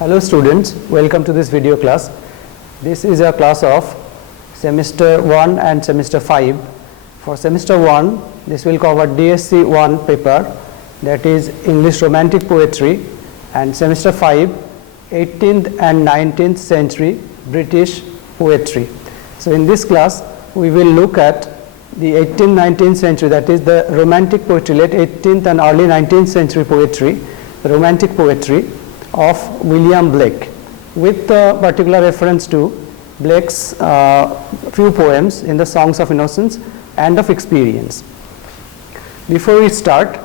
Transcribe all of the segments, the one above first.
Hello students, welcome to this video class. This is a class of semester 1 and semester 5. For semester 1, this will cover DSC 1 paper, that is English Romantic Poetry, and semester 5, 18th and 19th century British poetry. So in this class, we will look at the 18th, 19th century, that is the Romantic poetry, late 18th and early 19th century poetry, the Romantic poetry of William Blake, with particular reference to Blake's few poems in the Songs of Innocence and of Experience. Before we start,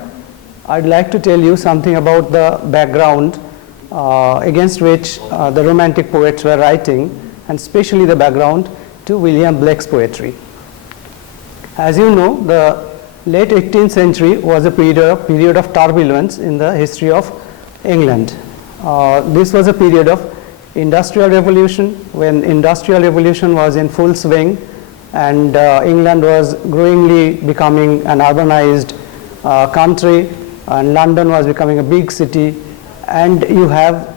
I'd like to tell you something about the background against which the Romantic poets were writing, and especially the background to William Blake's poetry. As you know, the late 18th century was a period of turbulence in the history of England. This was a period of industrial revolution, when industrial revolution was in full swing and England was growingly becoming an urbanized country, and London was becoming a big city, and you have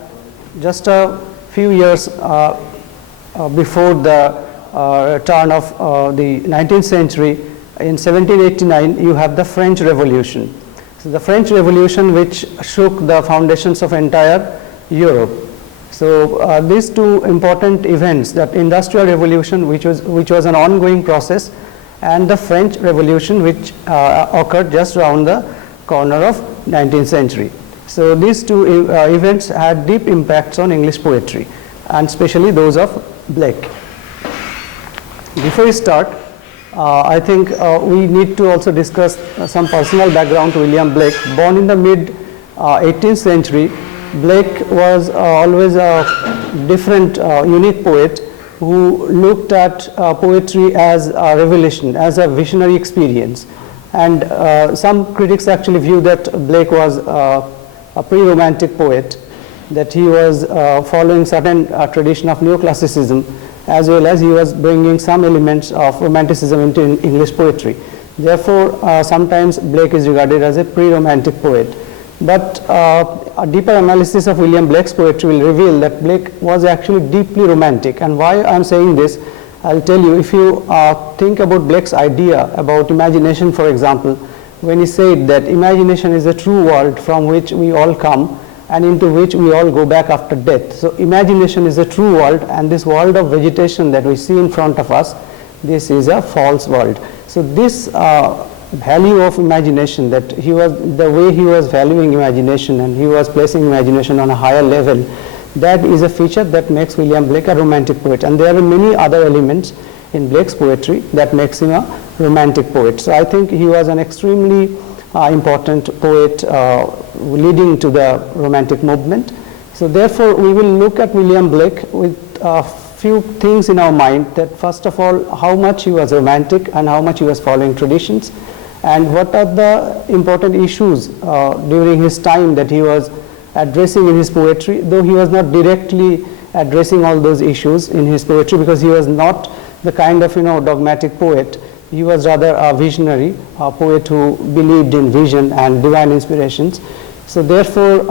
just a few years before the turn of the 19th century, in 1789 you have the French Revolution. So the French Revolution, which shook the foundations of entire Europe. So these two important events, that Industrial Revolution, which was an ongoing process, and the French Revolution, which occurred just around the corner of 19th century. So these two events had deep impacts on English poetry, and especially those of Blake. Before we start, I think we need to also discuss some personal background to William Blake. Born in the mid 18th century, Blake was always a different, unique poet who looked at poetry as a revelation, as a visionary experience. And some critics actually view that Blake was a pre-romantic poet, that he was following certain tradition of neoclassicism, as well as he was bringing some elements of romanticism into English poetry. Therefore, sometimes Blake is regarded as a pre-romantic poet. But a deeper analysis of William Blake's poetry will reveal that Blake was actually deeply romantic. And why I'm saying this, I'll tell you. If you think about Blake's idea about imagination, for example, when he said that imagination is a true world from which we all come and into which we all go back after death. So imagination is a true world, and this world of vegetation that we see in front of us, this is a false world. So this value of imagination, that the way he was valuing imagination and he was placing imagination on a higher level, that is a feature that makes William Blake a romantic poet. And there are many other elements in Blake's poetry that makes him a romantic poet. So I think he was an extremely important poet leading to the romantic movement. So therefore we will look at William Blake with a few things in our mind, that first of all, how much he was romantic and how much he was following traditions, and what are the important issues during his time that he was addressing in his poetry, though he was not directly addressing all those issues in his poetry, because he was not the kind of dogmatic poet. He was rather a visionary, a poet who believed in vision and divine inspirations. So therefore,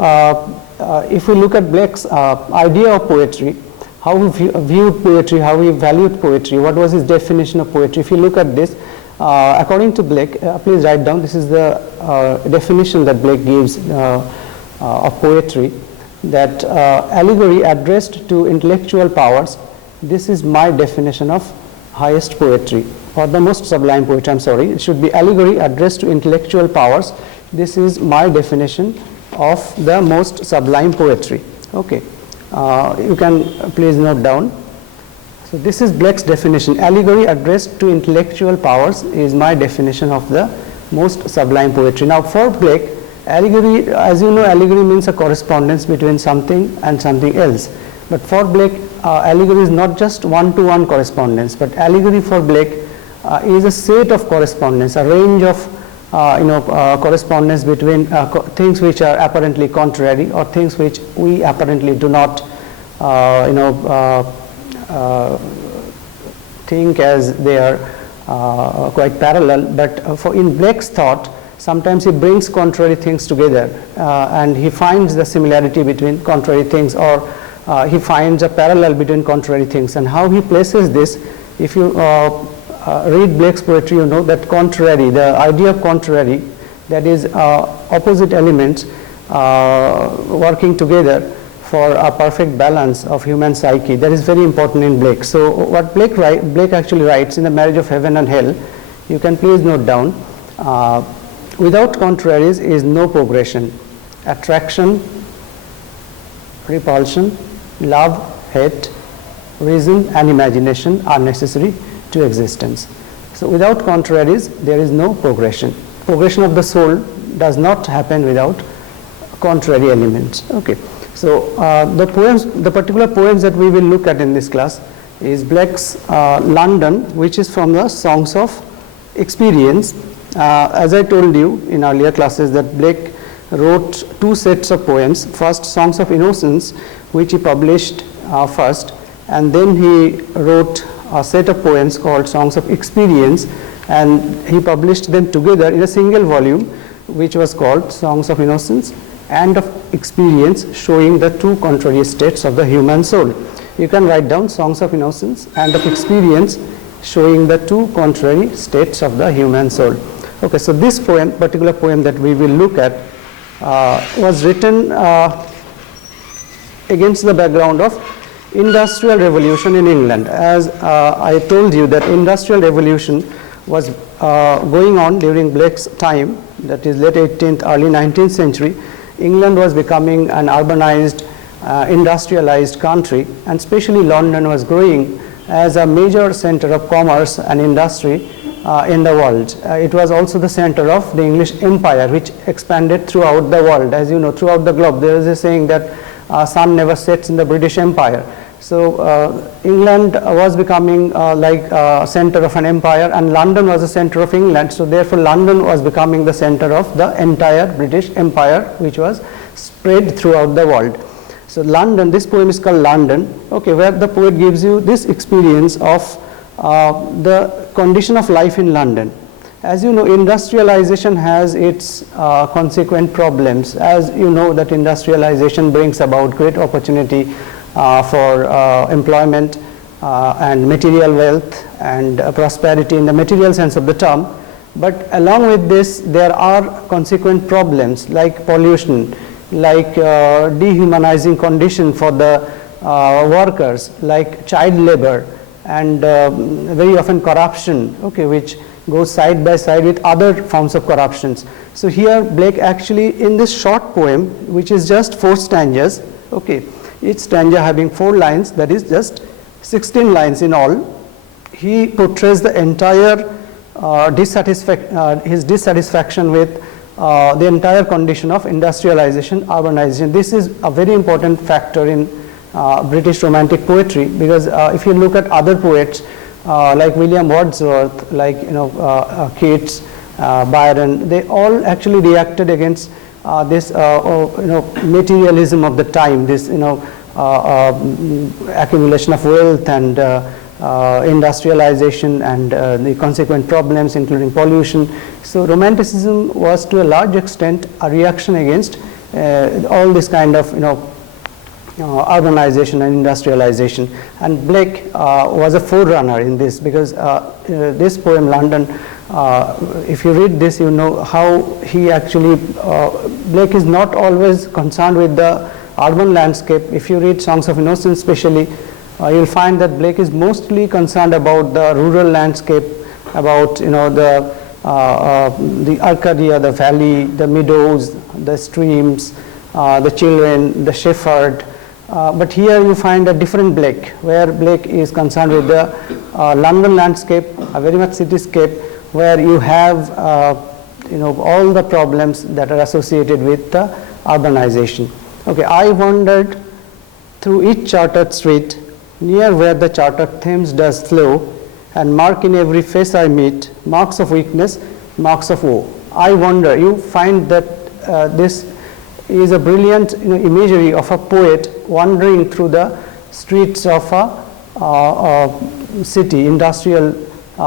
if we look at Blake's idea of poetry, how he viewed poetry, how he valued poetry, what was his definition of poetry, if you look at this, according to Blake, please write down, this is the definition that Blake gives of poetry, that allegory addressed to intellectual powers, this is my definition of highest poetry, or the most sublime poetry, I'm sorry, it should be allegory addressed to intellectual powers, this is my definition of the most sublime poetry. Okay, you can please note down. So this is Blake's definition, allegory addressed to intellectual powers is my definition of the most sublime poetry. Now for Blake, allegory, as you know, allegory means a correspondence between something and something else. But for Blake, allegory is not just one-to-one correspondence, but allegory for Blake is a set of correspondence, a range of correspondence between things which are apparently contrary, or things which we apparently do not think as they are quite parallel. But in Blake's thought, sometimes he brings contrary things together and he finds the similarity between contrary things, or he finds a parallel between contrary things. And how he places this, if you read Blake's poetry, you know that contrary, the idea of contrary, that is opposite elements working together for a perfect balance of human psyche, that is very important in Blake. So what Blake actually writes in The Marriage of Heaven and Hell, you can please note down, without contraries is no progression. Attraction, repulsion, love, hate, reason and imagination are necessary to existence. So without contraries there is no progression. Progression of the soul does not happen without contrary elements. Okay. So the particular poems that we will look at in this class is Blake's London, which is from the Songs of Experience. As I told you in earlier classes that Blake wrote two sets of poems. First, Songs of Innocence, which he published first, and then he wrote a set of poems called Songs of Experience, and he published them together in a single volume, which was called Songs of Innocence and of Experience, showing the two contrary states of the human soul. You can write down Songs of Innocence and of Experience, showing the two contrary states of the human soul. Okay, so this poem, particular poem that we will look at, was written against the background of Industrial Revolution in England. As I told you that Industrial Revolution was going on during Blake's time, that is late 18th, early 19th century. England was becoming an urbanized, industrialized country, and especially London was growing as a major center of commerce and industry in the world. It was also the center of the English Empire, which expanded throughout the world. As you know, throughout the globe, there is a saying that sun never sets in the British Empire. So England was becoming like a center of an empire, and London was the center of England. So therefore London was becoming the center of the entire British Empire, which was spread throughout the world. So London, this poem is called London, okay, where the poet gives you this experience of the condition of life in London. As you know, industrialization has its consequent problems. As you know that industrialization brings about great opportunity for employment and material wealth and prosperity in the material sense of the term. But along with this, there are consequent problems like pollution, like dehumanizing condition for the workers, like child labor, and very often corruption, okay, which goes side by side with other forms of corruptions. So here Blake actually, in this short poem, which is just 4 stanzas, okay, each stanza having 4 lines, that is just 16 lines in all, he portrays the entire his dissatisfaction with the entire condition of industrialization, urbanization. This is a very important factor in British Romantic poetry, because if you look at other poets like William Wordsworth, like Keats, Byron, they all actually reacted against this materialism of the time, this accumulation of wealth and industrialization and the consequent problems including pollution. So Romanticism was to a large extent a reaction against all this kind of urbanization and industrialization, and Blake was a forerunner in this, because this poem London, if you read this, you know how he actually, Blake is not always concerned with the urban landscape. If you read Songs of Innocence especially, you'll find that Blake is mostly concerned about the rural landscape, about the Arcadia, the valley, the meadows, the streams, the children, the shepherd. But here you find a different Blake, where Blake is concerned with the London landscape, a very much cityscape, where you have all the problems that are associated with the urbanization. Okay, I wandered through each chartered street, near where the chartered Thames does flow, and mark in every face I meet marks of weakness, marks of woe. I wonder, you find that this is a brilliant imagery of a poet wandering through the streets of a city, industrial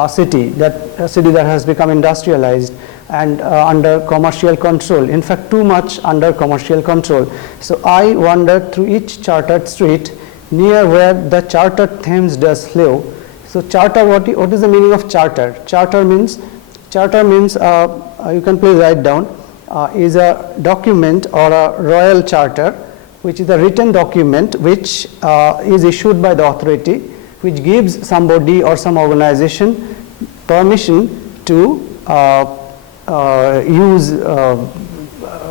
city that has become industrialized and under commercial control, in fact too much under commercial control. So I wandered through each chartered street near where the chartered Thames does flow. So charter, what is the meaning of charter? Charter means you can please write down, is a document or a royal charter, which is a written document which is issued by the authority, which gives somebody or some organization permission to use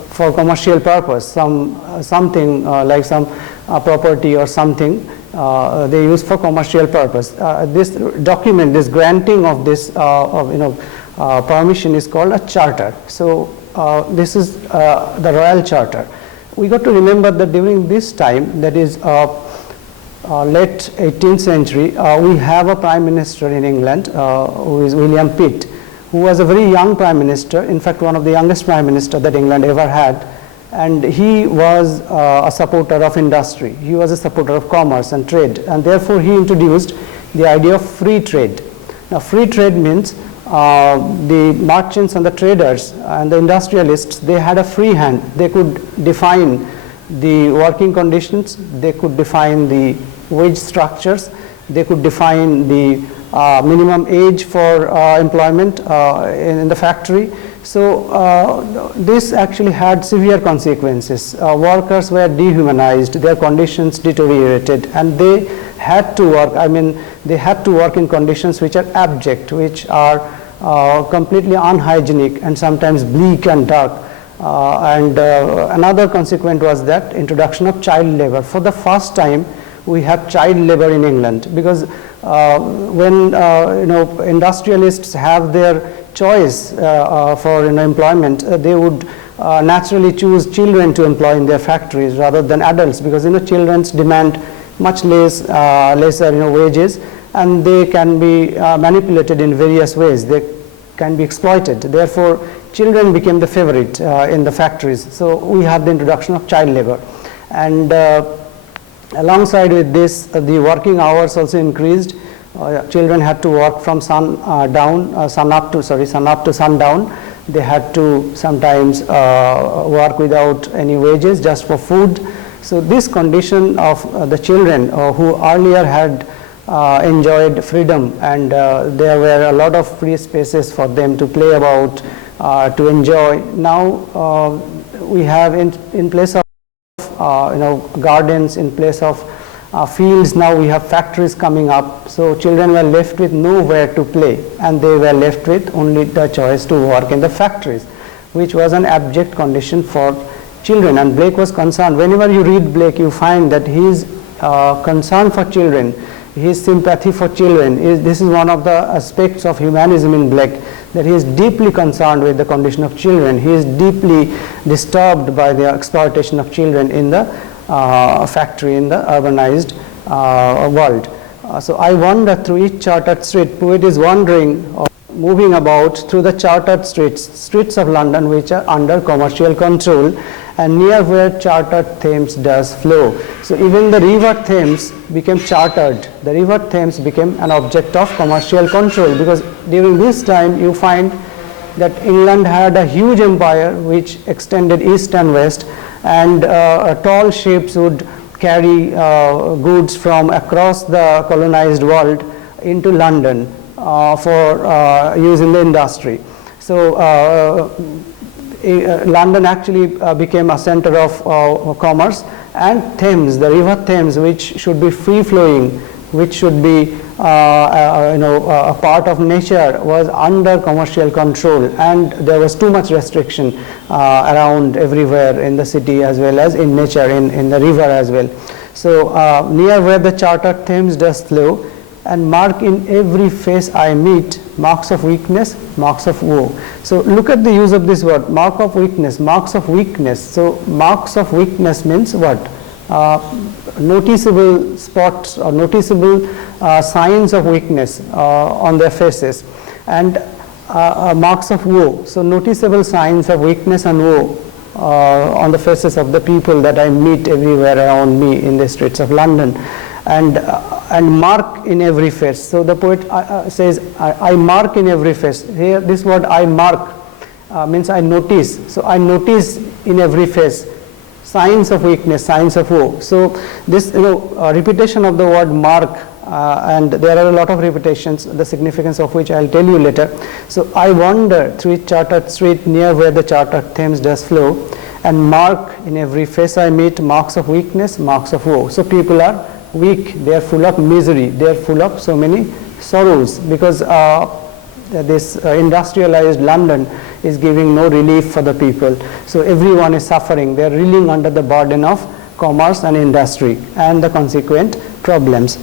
for commercial purpose, something like some property or something they use for commercial purpose. This document, this granting of this permission is called a charter. So this is the royal charter. We got to remember that during this time, that is late 18th century, we have a prime minister in England who is William Pitt, who was a very young prime minister, in fact one of the youngest prime minister that England ever had, and he was a supporter of industry, he was a supporter of commerce and trade, and therefore he introduced the idea of free trade. Now free trade means the merchants and the traders and the industrialists, they had a free hand. They could define the working conditions, they could define the wage structures, they could define the minimum age for employment in the factory. So this actually had severe consequences. Workers were dehumanized, their conditions deteriorated, and they had to work, they had to work in conditions which are abject, which are completely unhygienic and sometimes bleak and dark. Another consequence was that introduction of child labor. For the first time, we have child labor in England, because when industrialists have their choice for employment, they would naturally choose children to employ in their factories rather than adults, because children demand much lesser wages, and they can be manipulated in various ways. They can be exploited. Therefore, children became the favorite in the factories. So we have the introduction of child labor, and alongside with this, the working hours also increased. Children had to work from sun up to sundown. They had to sometimes work without any wages, just for food. So this condition of the children who earlier had enjoyed freedom, and there were a lot of free spaces for them to play about, to enjoy. Now we have in place of gardens, in place of fields, now we have factories coming up. So children were left with nowhere to play, and they were left with only the choice to work in the factories, which was an abject condition for children. And Blake was concerned. Whenever you read Blake, you find that his concern for children, his sympathy for children, this is one of the aspects of humanism in Blake, that he is deeply concerned with the condition of children. He is deeply disturbed by the exploitation of children in the factory, in the urbanized world. So I wander through each chartered street. Poet is wandering, moving about through the chartered streets of London, which are under commercial control, and near where chartered Thames does flow. So even the river Thames became chartered. The river Thames became an object of commercial control, because during this time you find that England had a huge empire which extended east and west, and tall ships would carry goods from across the colonized world into London for use in the industry. So London actually became a center of commerce, and Thames, the river Thames, which should be free flowing, which should be a part of nature, was under commercial control, and there was too much restriction around everywhere in the city as well as in nature, in the river as well. So near where the chartered Thames does flow, and mark in every face I meet marks of weakness, marks of woe. So look at the use of this word, mark of weakness, marks of weakness. So marks of weakness means what? Noticeable spots or noticeable signs of weakness on their faces, and marks of woe. So noticeable signs of weakness and woe on the faces of the people that I meet everywhere around me in the streets of London. And and mark in every face. So the poet says, I mark in every face. Here this word I mark means I notice. So I notice in every face signs of weakness, signs of woe. So this repetition of the word mark, and there are a lot of repetitions, the significance of which I will tell you later. So I wander through each chartered street near where the chartered Thames does flow, and mark in every face I meet marks of weakness, marks of woe. So people are weak, they are full of misery, they are full of so many sorrows, because this industrialized London is giving no relief for the people. So everyone is suffering, they are reeling under the burden of commerce and industry and the consequent problems.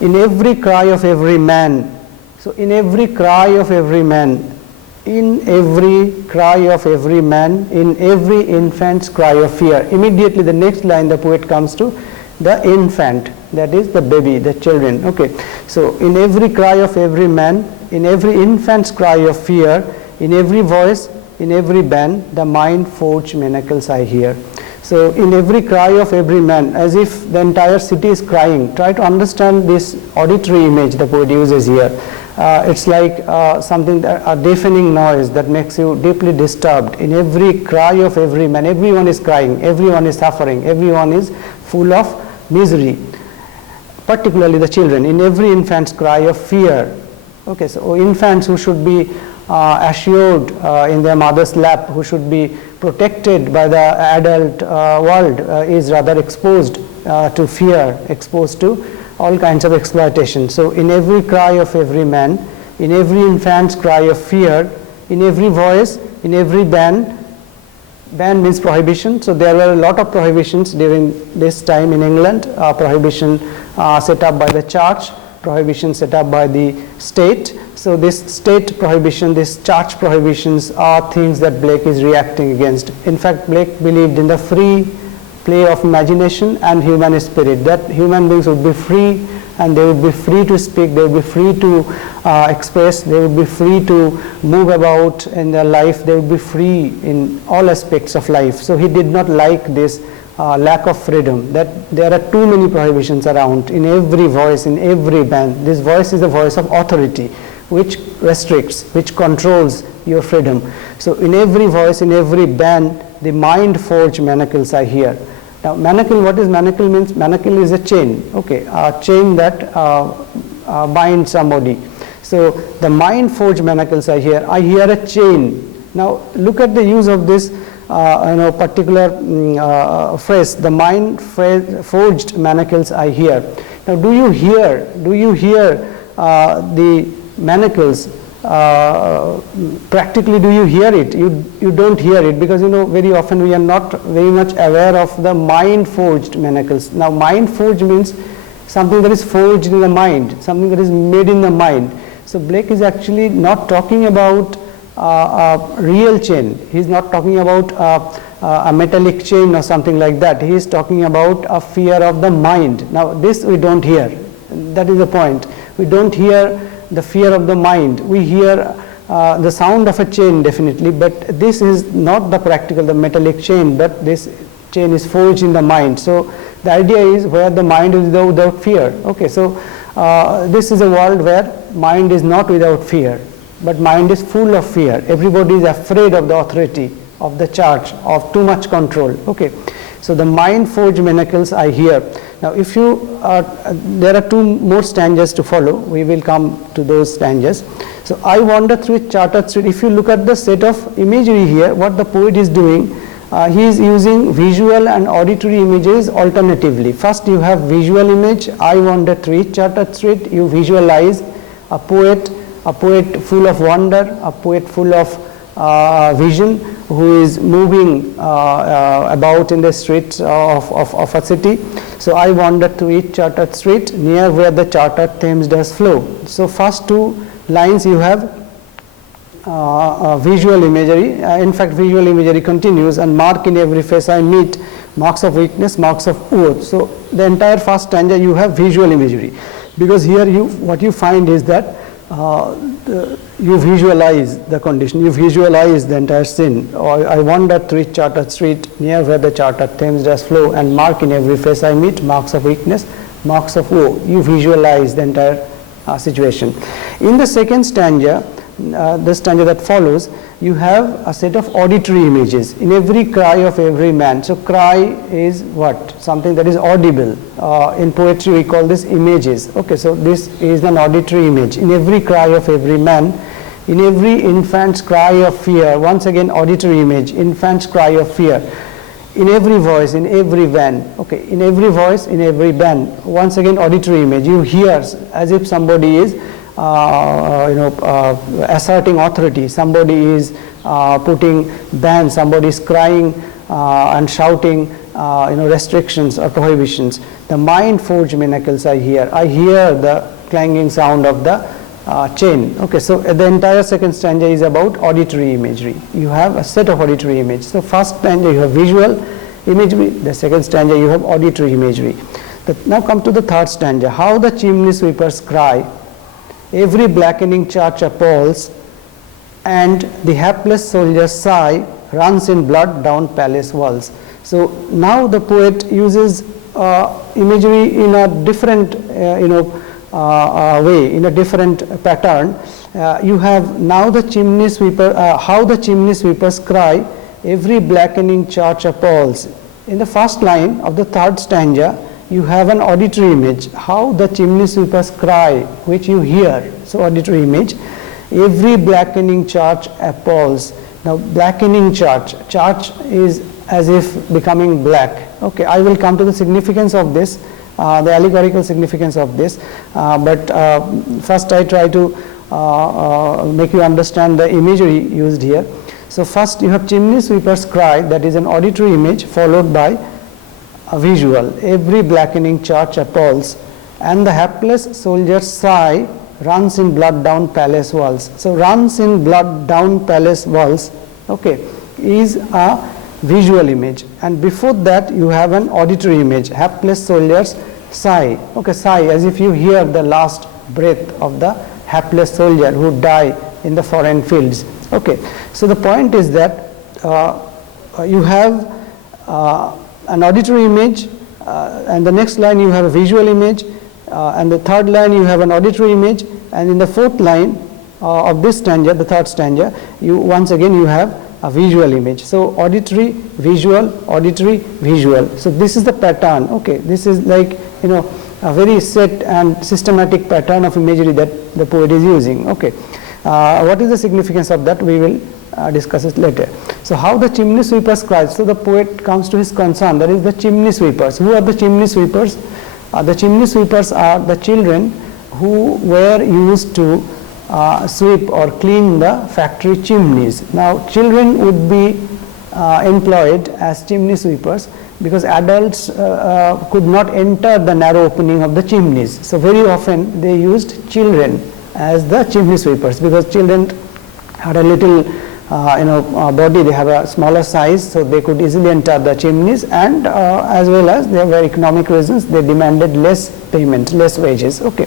In every cry of every man, so in every cry of every man, in every cry of every man, in every infant's cry of fear. Immediately the next line the poet comes to the infant, that is the baby, the children. Okay, so in every cry of every man, in every infant's cry of fear, in every voice, in every band, the mind forged manacles I hear. So in every cry of every man, as if the entire city is crying. Try to understand this auditory image the poet uses here. It's like something, a deafening noise that makes you deeply disturbed. In every cry of every man, everyone is crying, everyone is suffering, everyone is full of misery, particularly the children. In every infant's cry of fear. Okay, so infants who should be assured in their mother's lap, who should be protected by the adult world, is rather exposed to fear, exposed to all kinds of exploitation. So in every cry of every man, in every infant's cry of fear, in every voice, in every band means prohibition. So there were a lot of prohibitions during this time in England, prohibition set up by the church, prohibition set up by the state. So this state prohibition, this church prohibitions are things that Blake is reacting against. In fact, Blake believed in the free play of imagination and human spirit, that human beings would be free and they would be free to speak, they would be free to express, they would be free to move about in their life, they would be free in all aspects of life. So he did not like this lack of freedom, that there are too many prohibitions around in every voice, in every band. This voice is the voice of authority, which restricts, which controls your freedom. So in every voice, in every band, the mind forged manacles I hear. Now manacle, what is manacle means? Manacle is a chain, okay, a chain that binds somebody. So the mind forged manacles I hear a chain. Now look at the use of this particular phrase, the mind forged manacles I hear. Now do you hear the manacles? Practically, do you hear it? You don't hear it, because very often we are not very much aware of the mind forged manacles. Now mind forged means something that is forged in the mind, something that is made in the mind. So Blake is actually not talking about a real chain. He is not talking about a metallic chain or something like that. He is talking about a fear of the mind. Now this we don't hear. That is the point. We don't hear the fear of the mind. We hear the sound of a chain definitely, but this is not the practical, the metallic chain, but this chain is forged in the mind. So the idea is where the mind is without fear. Okay, so this is a world where mind is not without fear, but mind is full of fear. Everybody is afraid of the authority, of the church, of too much control. Okay, so the mind forged manacles I hear. Now if you, there are two more stanzas to follow, we will come to those stanzas. So I wander through chartered street. If you look at the set of imagery here, what the poet is doing, he is using visual and auditory images alternatively. First you have visual image, I wander through each chartered street, you visualize a poet full of wonder, a poet full of vision, who is moving about in the streets of a city. So I wander through each chartered street near where the chartered Thames does flow. So first two lines you have visual imagery. In fact, visual imagery continues, and mark in every face I meet marks of weakness, marks of oath. So the entire first stanza you have visual imagery, because here what you find is that you visualize the condition, you visualize the entire scene. I wander through chartered street near where the chartered Thames does flow, and mark in every face I meet marks of weakness, marks of woe. You visualize the entire situation. In the second stanza, the stanza that follows, you have a set of auditory images in every cry of every man. So cry is what? Something that is audible. In poetry we call this images. Okay, so this is an auditory image. In every cry of every man, in every infant's cry of fear, once again auditory image, infant's cry of fear. In every voice, in every van, okay, in every voice, in every van, once again auditory image. You hear as if somebody is asserting authority, somebody is putting bans, somebody is crying and shouting restrictions or prohibitions. The mind forged manacles I hear the clanging sound of the chain. Okay, so the entire second stanza is about auditory imagery. You have a set of auditory images. So first stanza you have visual imagery, the second stanza you have auditory imagery. Now come to the third stanza. How the chimney sweepers cry, every blackening church appalls, and the hapless soldier's sigh runs in blood down palace walls. So now the poet uses imagery in a different way, in a different pattern. You have now the chimney sweeper, how the chimney sweepers cry, every blackening church appalls. In the first line of the third stanza, you have an auditory image, how the chimney sweepers cry, which you hear. So auditory image, every blackening church appalls. Now blackening church is as if becoming black. Okay, I will come to the significance of this, the allegorical significance of this, but first I try to make you understand the imagery used here. So first you have chimney sweepers cry, that is an auditory image, followed by a visual, every blackening church appalls, and the hapless soldier's sigh runs in blood down palace walls. So runs in blood down palace walls, okay, is a visual image, and before that you have an auditory image, hapless soldier's sigh. Okay, sigh as if you hear the last breath of the hapless soldier who die in the foreign fields. Okay, so the point is that you have an auditory image, and the next line you have a visual image, and the third line you have an auditory image, and in the fourth line of this stanza, the third stanza, you once again you have a visual image. So auditory, visual, auditory, visual. So this is the pattern. Okay, this is like a very set and systematic pattern of imagery that the poet is using. Okay, what is the significance of that? We will discuss it later. So how the chimney sweepers cry. So the poet comes to his concern, that is the chimney sweepers. Who are the chimney sweepers? The chimney sweepers are the children who were used to sweep or clean the factory chimneys. Now children would be employed as chimney sweepers because adults could not enter the narrow opening of the chimneys. So very often they used children as the chimney sweepers because children had a little body, they have a smaller size, so they could easily enter the chimneys, and as well as there were economic reasons, they demanded less payment, less wages. Okay,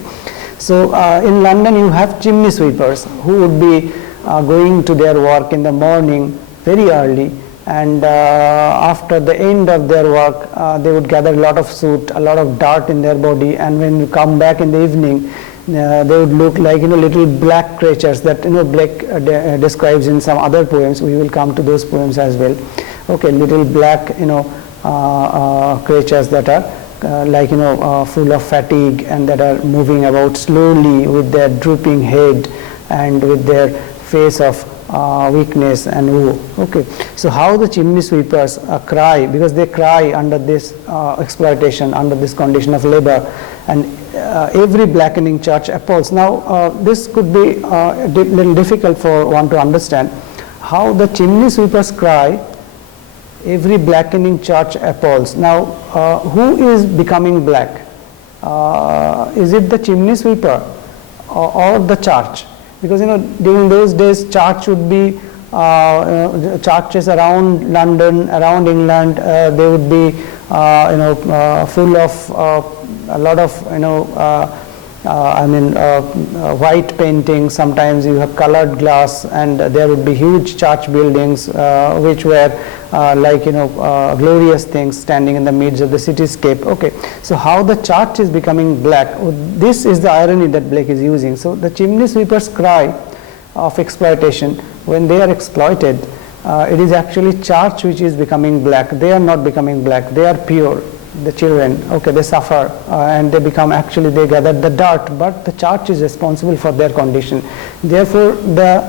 so in London you have chimney sweepers who would be going to their work in the morning very early, and after the end of their work they would gather a lot of soot, a lot of dirt in their body, and when you come back in the evening they would look like little black creatures that Blake describes in some other poems. We will come to those poems as well. Okay, little black creatures that are full of fatigue and that are moving about slowly with their drooping head and with their face of weakness and woe. Okay, so how the chimney sweepers cry, because they cry under this exploitation, under this condition of labor, and every blackening church appalls. Now this could be a little difficult for one to understand. How the chimney sweepers cry, every blackening church appalls. Now who is becoming black? Is it the chimney sweeper or the church? Because during those days church would be churches around London, around England, they would be full of a lot of white painting, sometimes you have colored glass, and there would be huge church buildings which were glorious things standing in the midst of the cityscape. Okay, so how the church is becoming black, this is the irony that Blake is using. So the chimney sweeper's cry of exploitation, when they are exploited, it is actually church which is becoming black. They are not becoming black, they are pure. The children, okay, they suffer and they become, actually they gather the dirt, but the church is responsible for their condition. Therefore the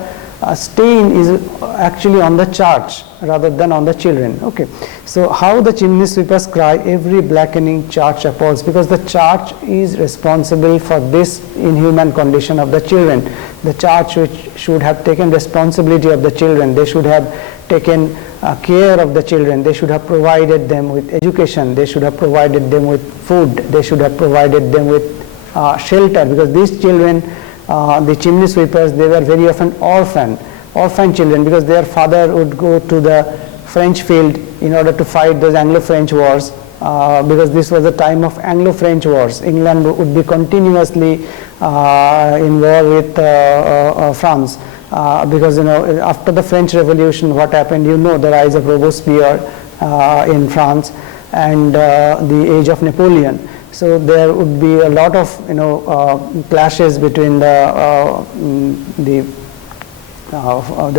stain is actually on the church rather than on the children. Okay, so how the chimney sweepers cry, every blackening church appalls, because the church is responsible for this inhuman condition of the children. The church, which should have taken responsibility of the children, they should have taken care of the children, they should have provided them with education, they should have provided them with food, they should have provided them with shelter, because these children, the chimney sweepers, they were very often orphan children, because their father would go to the French field in order to fight those Anglo-French wars, because this was the time of Anglo-French wars. England would be continuously in war with France. Because after the French Revolution, what happened, the rise of Robespierre in France and the age of Napoleon. So there would be a lot of clashes between the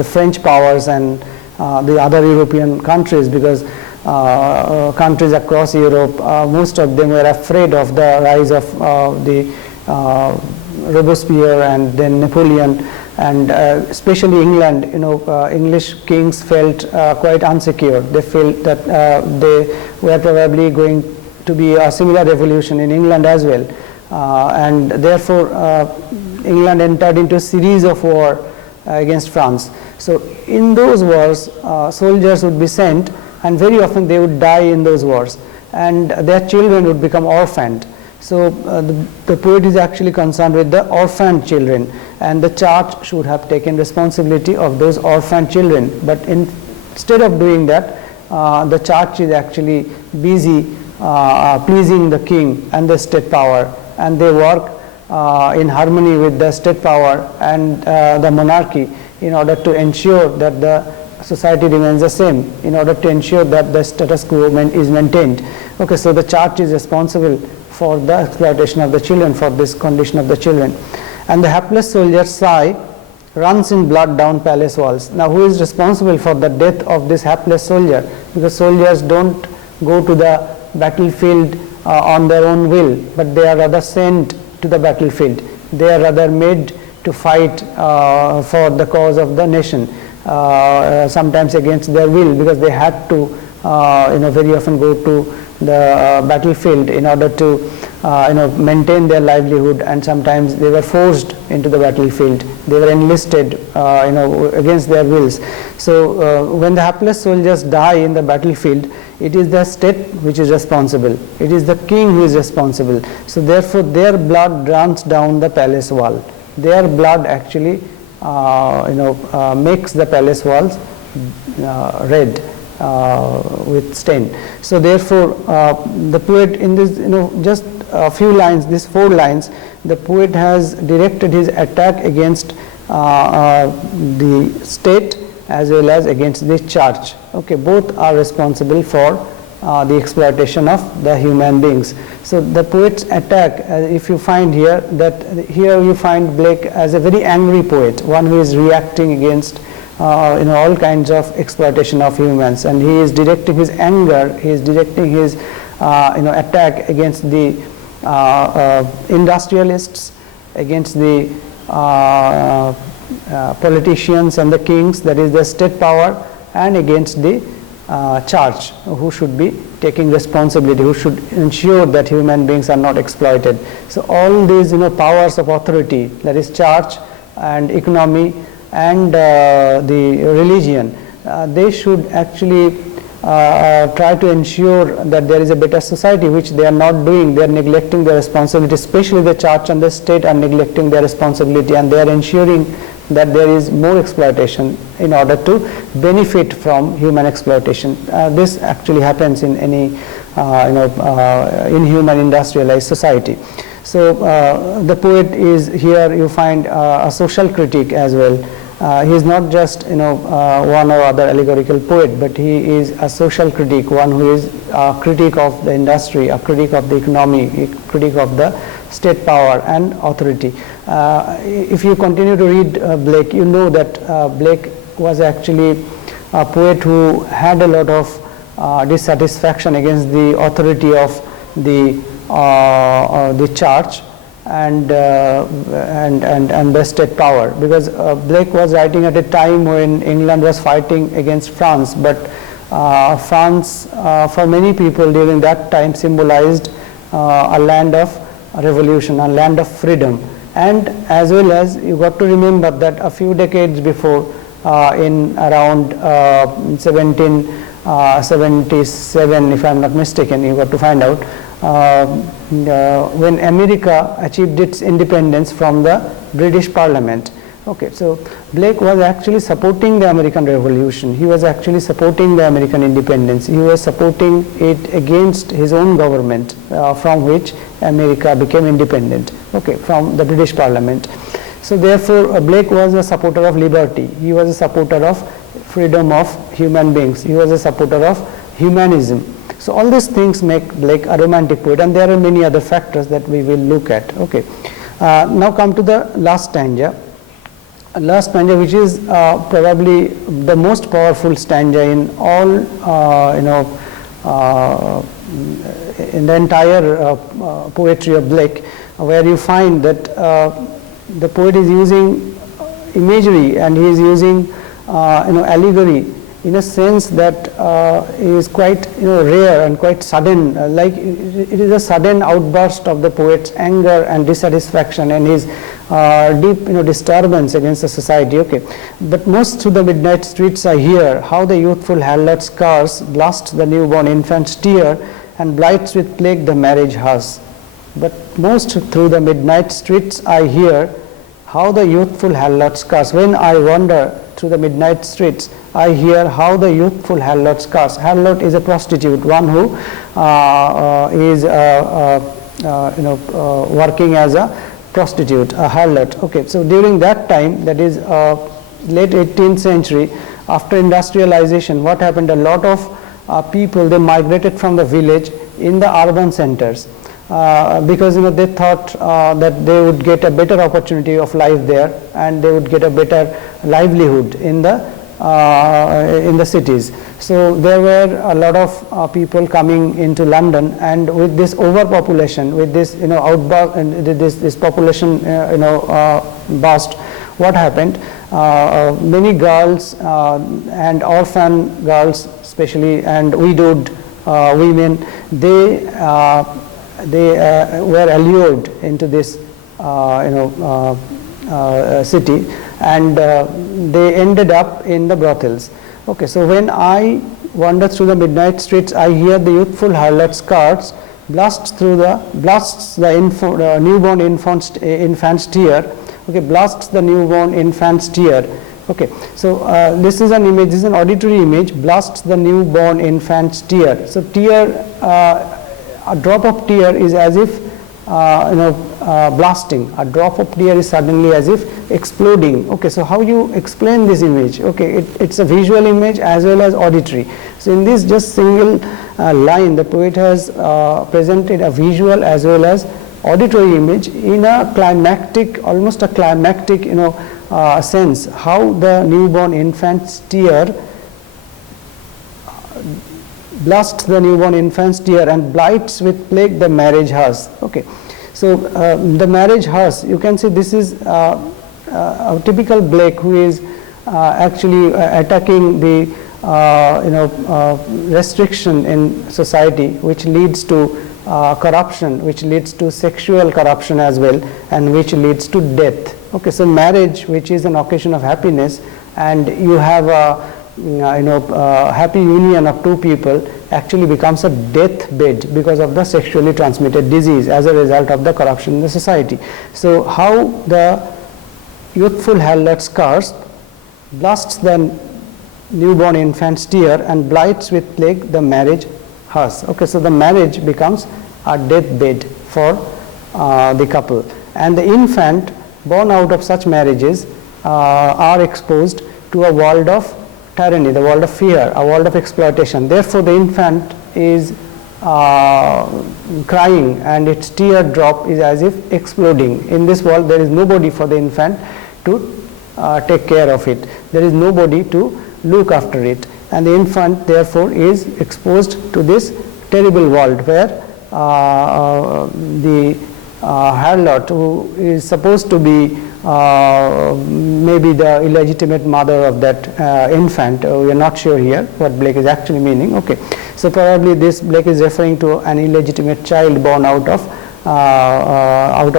French powers and the other European countries, because countries across Europe, most of them were afraid of the rise of the Robespierre and then Napoleon. And especially England, English kings felt quite insecure. They felt that they were probably going to be a similar revolution in England as well. And therefore, England entered into a series of war against France. So in those wars, soldiers would be sent, and very often they would die in those wars, and their children would become orphaned. So the poet is actually concerned with the orphaned children, and the church should have taken responsibility of those orphaned children. But instead of doing that, the church is actually busy pleasing the king and the state power, and they work in harmony with the state power and the monarchy in order to ensure that the society remains the same, in order to ensure that the status quo is maintained. Okay, so the church is responsible for the exploitation of the children, for this condition of the children. And the hapless soldier's sigh runs in blood down palace walls. Now, who is responsible for the death of this hapless soldier? Because soldiers don't go to the battlefield on their own will, but they are rather sent to the battlefield. They are rather made to fight for the cause of the nation, sometimes against their will, because they had to very often go to the battlefield in order to maintain their livelihood, and sometimes they were forced into the battlefield. They were enlisted against their wills. So when the hapless soldiers die in the battlefield, it is the state which is responsible. It is the king who is responsible. So therefore their blood runs down the palace wall. Their blood actually makes the palace walls red with stain. So therefore the poet in this just a few lines, these 4 lines, the poet has directed his attack against the state as well as against the church. Okay, both are responsible for the exploitation of the human beings. So the poet's attack, if you find here, that here you find Blake as a very angry poet, one who is reacting against all kinds of exploitation of humans, and he is directing his anger, he is directing his attack against the industrialists, against the politicians and the kings, that is the state power, and against the church, who should be taking responsibility, who should ensure that human beings are not exploited. So all these powers of authority, that is church and economy and the religion, they should actually try to ensure that there is a better society, which they are not doing. They are neglecting their responsibility, especially the church and the state are neglecting their responsibility, and they are ensuring that there is more exploitation in order to benefit from human exploitation. This actually happens in any inhuman industrialized society. So the poet is here, you find a social critic as well. He is not just one or other allegorical poet, but he is a social critic, one who is a critic of the industry, a critic of the economy, a critic of the state power and authority. If you continue to read Blake, you know that Blake was actually a poet who had a lot of dissatisfaction against the authority of the church and the state power, because Blake was writing at a time when England was fighting against France, but France for many people during that time symbolized a land of revolution, a land of freedom. And as well as you got to remember that a few decades before, in around 1777, if I am not mistaken, you got to find out, when America achieved its independence from the British Parliament. Okay, so Blake was actually supporting the American Revolution. He was actually supporting the American independence. He was supporting it against his own government, from which America became independent, okay, from the British Parliament. So therefore, Blake was a supporter of liberty. He was a supporter of freedom of human beings. He was a supporter of humanism. So all these things make Blake a romantic poet, and there are many other factors that we will look at. Okay, now come to the last stanza. Last stanza, which is probably the most powerful stanza in all, in the entire poetry of Blake, where you find that the poet is using imagery and he is using allegory in a sense that is quite rare and quite sudden, like it is a sudden outburst of the poet's anger and dissatisfaction and his deep disturbance against the society. Okay, but most through the midnight streets I hear how the youthful harlot's curse blasts the newborn infant's tear and blights with plague the marriage hearse. But most through the midnight streets I hear how the youthful harlot's curse. When I wander through the midnight streets, I hear how the youthful harlot's curse. Harlot is a prostitute, one who is working as a prostitute, a harlot. Okay, so during that time, that is late 18th century, after industrialization, what happened? A lot of people, they migrated from the village in the urban centers. Because they thought that they would get a better opportunity of life there, and they would get a better livelihood in the cities. So there were a lot of people coming into London, and with this overpopulation, with this outburst, this population burst, what happened? Many girls and orphan girls, especially, and widowed women, they were allured into this city, and they ended up in the brothels. Okay, so when I wander through the midnight streets, I hear the youthful harlot's curse blasts the newborn infant's tear. Okay, blasts the newborn infant's tear. Okay, so this is an image, this is an auditory image, blasts the newborn infant's tear. So tear, a drop of tear is as if blasting. A drop of tear is suddenly as if exploding. Okay, so how you explain this image? Okay, it's a visual image as well as auditory. So in this just single line, the poet has presented a visual as well as auditory image in a climactic, almost a climactic sense, how the newborn infant's tear blasts the newborn infant's tear and blights with plague the marriage hearse. Okay, so the marriage hearse, you can see this is a typical Blake who is actually attacking the restriction in society, which leads to corruption, which leads to sexual corruption as well, and which leads to death. Okay, so marriage, which is an occasion of happiness, and you have a happy union of two people, actually becomes a deathbed because of the sexually transmitted disease as a result of the corruption in the society. So how the youthful harlot's curse blasts the newborn infant's tear and blights with plague the marriage hearse. Okay, so the marriage becomes a deathbed for the couple, and the infant born out of such marriages are exposed to a world of tyranny, the world of fear, a world of exploitation. Therefore, the infant is crying, and its tear drop is as if exploding. In this world, there is nobody for the infant to take care of it. There is nobody to look after it, and the infant therefore is exposed to this terrible world where the harlot, who is supposed to be maybe the illegitimate mother of that infant, we are not sure here what Blake is actually meaning. Okay, so probably this Blake is referring to an illegitimate child born out of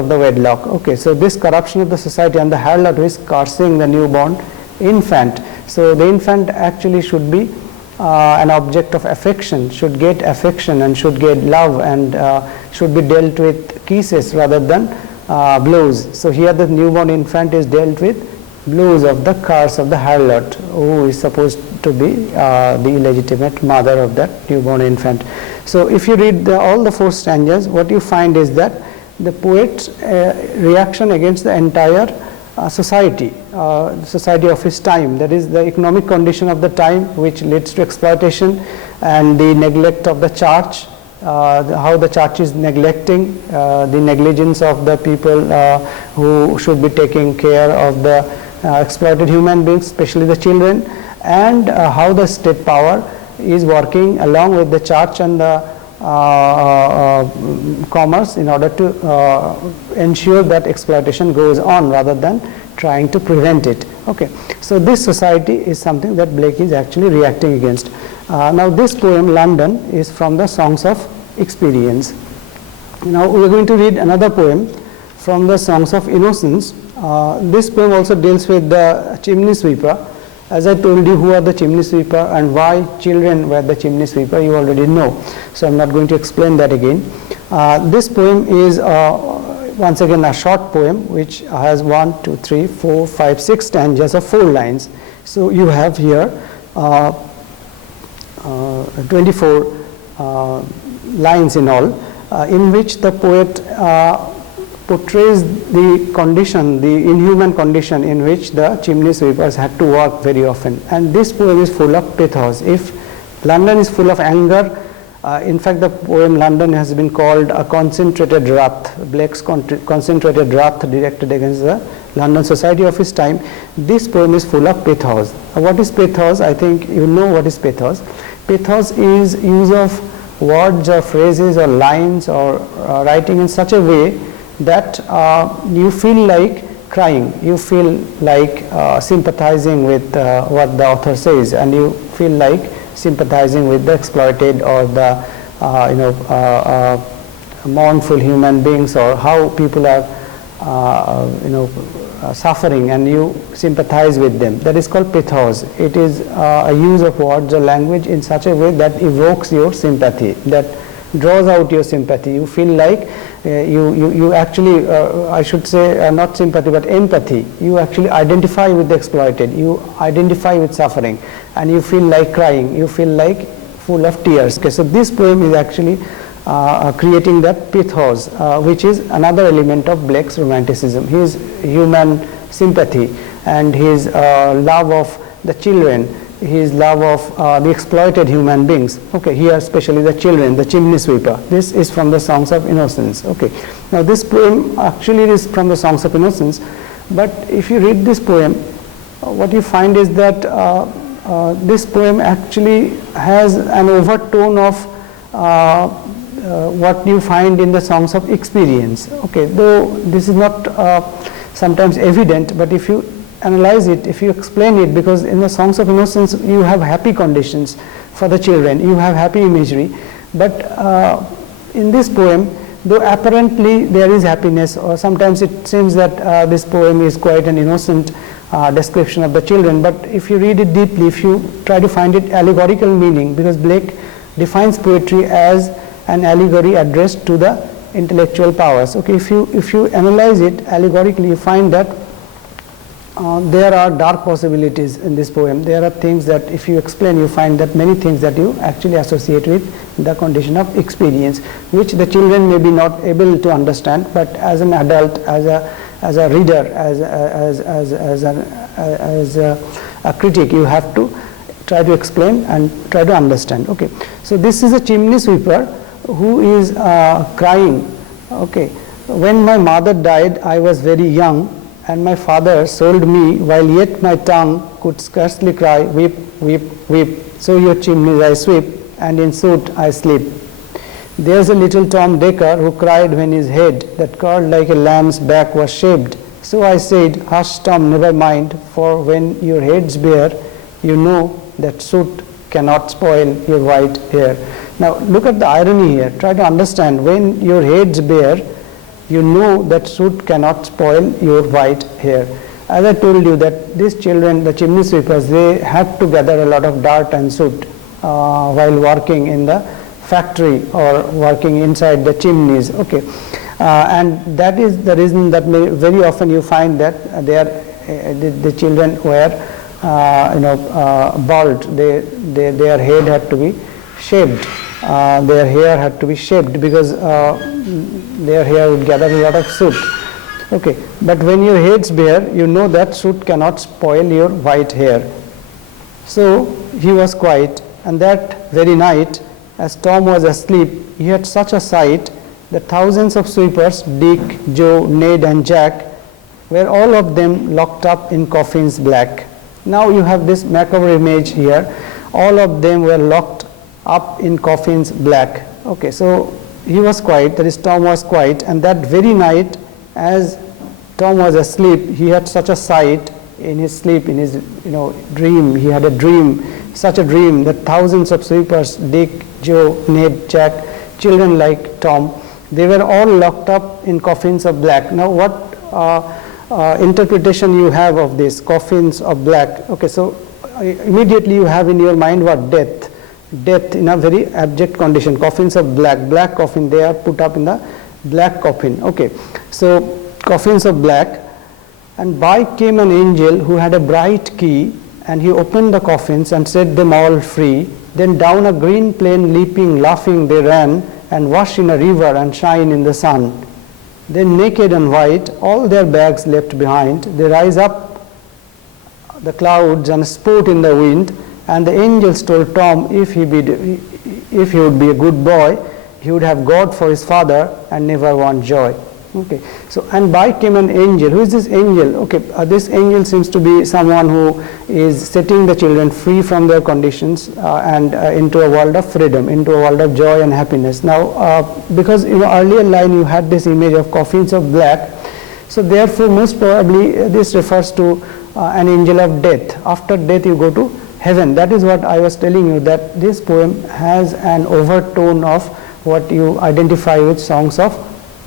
the wedlock. Okay, so this corruption of the society, and the harlot who is cursing the newborn infant. So the infant actually should be an object of affection, should get affection and should get love, and should be dealt with kisses rather than blows. So here the newborn infant is dealt with blows of the curse of the harlot, who is supposed to be the illegitimate mother of that newborn infant. So if you read all the 4 stanzas, what you find is that the poet's reaction against the entire society of his time, that is the economic condition of the time, which leads to exploitation, and the neglect of the church, how the church is neglecting, the negligence of the people who should be taking care of the exploited human beings, especially the children, and how the state power is working along with the church and the commerce in order to ensure that exploitation goes on rather than trying to prevent it. Okay, so this society is something that Blake is actually reacting against. Now this poem, London, is from the Songs of Experience. Now we are going to read another poem from the Songs of Innocence. This poem also deals with the chimney sweeper. As I told you who are the chimney sweeper and why children were the chimney sweeper, you already know. So I am not going to explain that again. This poem is once again a short poem which has 1, 2, 3, 4, 5, 6 stanzas of 4 lines. So you have here 24 lines in all, in which the poet portrays the condition, the inhuman condition in which the chimney sweepers had to work very often. And this poem is full of pathos. If London is full of anger, in fact the poem London has been called a concentrated wrath, Blake's concentrated wrath directed against the London society of his time. This poem is full of pathos. What is pathos? I think you know what is pathos. Pathos is use of words or phrases or lines or writing in such a way that you feel like crying, you feel like sympathizing with what the author says, and you feel like sympathizing with the exploited or the mournful human beings, or how people are suffering, and you sympathize with them. That is called pathos. It is a use of words or language in such a way that evokes your sympathy, that draws out your sympathy. You feel like you actually, I should say not sympathy but empathy. You actually identify with the exploited, you identify with suffering, and you feel like crying, you feel like full of tears. Okay, so this poem is actually creating that pathos, which is another element of Blake's romanticism, his human sympathy and his love of the children, his love of the exploited human beings. Okay, here especially the children, the chimney sweeper. This is from the Songs of Innocence. Okay, now this poem actually is from the Songs of Innocence, but if you read this poem, what you find is that this poem actually has an overtone of what you find in the Songs of Experience. Okay, though this is not sometimes evident, but if you analyze it, if you explain it, because in the Songs of Innocence you have happy conditions for the children, you have happy imagery, but in this poem, though apparently there is happiness, or sometimes it seems that this poem is quite an innocent description of the children, but if you read it deeply, if you try to find it allegorical meaning, because Blake defines poetry as an allegory addressed to the intellectual powers. Okay, if you analyze it allegorically, you find that there are dark possibilities in this poem. There are things that if you explain, you find that many things that you actually associate with the condition of experience, which the children may be not able to understand, but as an adult, as a reader, as a critic, you have to try to explain and try to understand. Okay, so this is a chimney sweeper who is crying. Okay, when my mother died, I was very young, and my father sold me while yet my tongue could scarcely cry, weep, weep, weep. So your chimneys I sweep, and in soot I sleep. There's a little Tom Decker who cried when his head that curled like a lamb's back was shaved. So I said, hush Tom, never mind, for when your head's bare, you know that soot cannot spoil your white hair. Now look at the irony here. Try to understand, when your head's bare, you know that soot cannot spoil your white hair. As I told you that these children, the chimney sweepers, they had to gather a lot of dirt and soot while working in the factory or working inside the chimneys. Okay, and that is the reason that very often you find that the children were bald. Their head had to be shaved. Their hair had to be shaved because their hair would gather a lot of soot. Okay, but when your head's bare, you know that soot cannot spoil your white hair. So he was quiet, and that very night, as Tom was asleep, he had such a sight that thousands of sweepers, Dick, Joe, Ned and Jack, were all of them locked up in coffins black. Now you have this macabre image here. All of them were locked up in coffins black. Okay, so he was quiet, that is Tom was quiet, and that very night, as Tom was asleep, he had such a sight in his sleep, in his dream. He had a dream, such a dream that thousands of sweepers, Dick, Joe, Ned, Jack, children like Tom, they were all locked up in coffins of black. Now what interpretation you have of this, coffins of black? Okay, so immediately you have in your mind what? Death. Death in a very abject condition. Coffins of black coffin, they are put up in the black coffin. Okay, so coffins of black, and by came an angel who had a bright key, and he opened the coffins and set them all free. Then down a green plain leaping, laughing they ran, and wash in a river and shine in the sun. Then naked and white, all their bags left behind, they rise up the clouds and sport in the wind. And the angels told Tom if he would be a good boy, he would have God for his father and never want joy. Okay, so and by came an angel. Who is this angel? Okay, this angel seems to be someone who is setting the children free from their conditions and into a world of freedom, into a world of joy and happiness. Now, because earlier line you had this image of coffins of black, so therefore most probably this refers to an angel of death. After death you go to heaven. That is what I was telling you, that this poem has an overtone of what you identify with songs of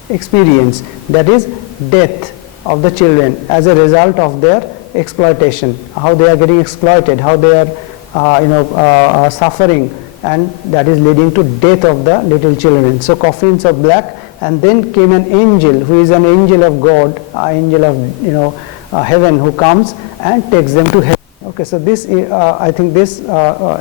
experience, that is death of the children as a result of their exploitation, how they are getting exploited, how they are suffering, and that is leading to death of the little children. So coffins of black, and then came an angel who is an angel of God, angel of heaven, who comes and takes them to heaven. Okay, so this I think this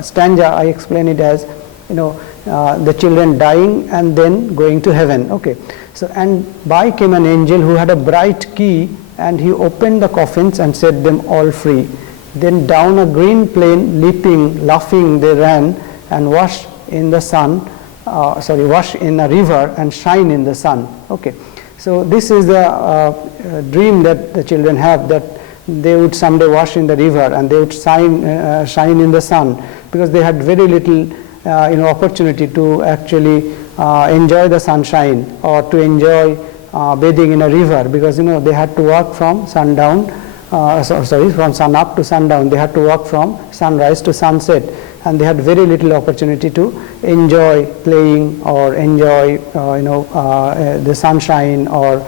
stanza I explain it as the children dying and then going to heaven. Okay, so and by came an angel who had a bright key, and he opened the coffins and set them all free. Then down a green plain leaping, laughing they ran, and wash in the sun, wash in a river and shine in the sun. Okay, so this is the dream that the children have, that they would someday wash in the river and they would shine in the sun, because they had very little opportunity to actually enjoy the sunshine or to enjoy bathing in a river, because they had to work from sundown, from sun up to sundown. They had to work from sunrise to sunset, and they had very little opportunity to enjoy playing or enjoy the sunshine or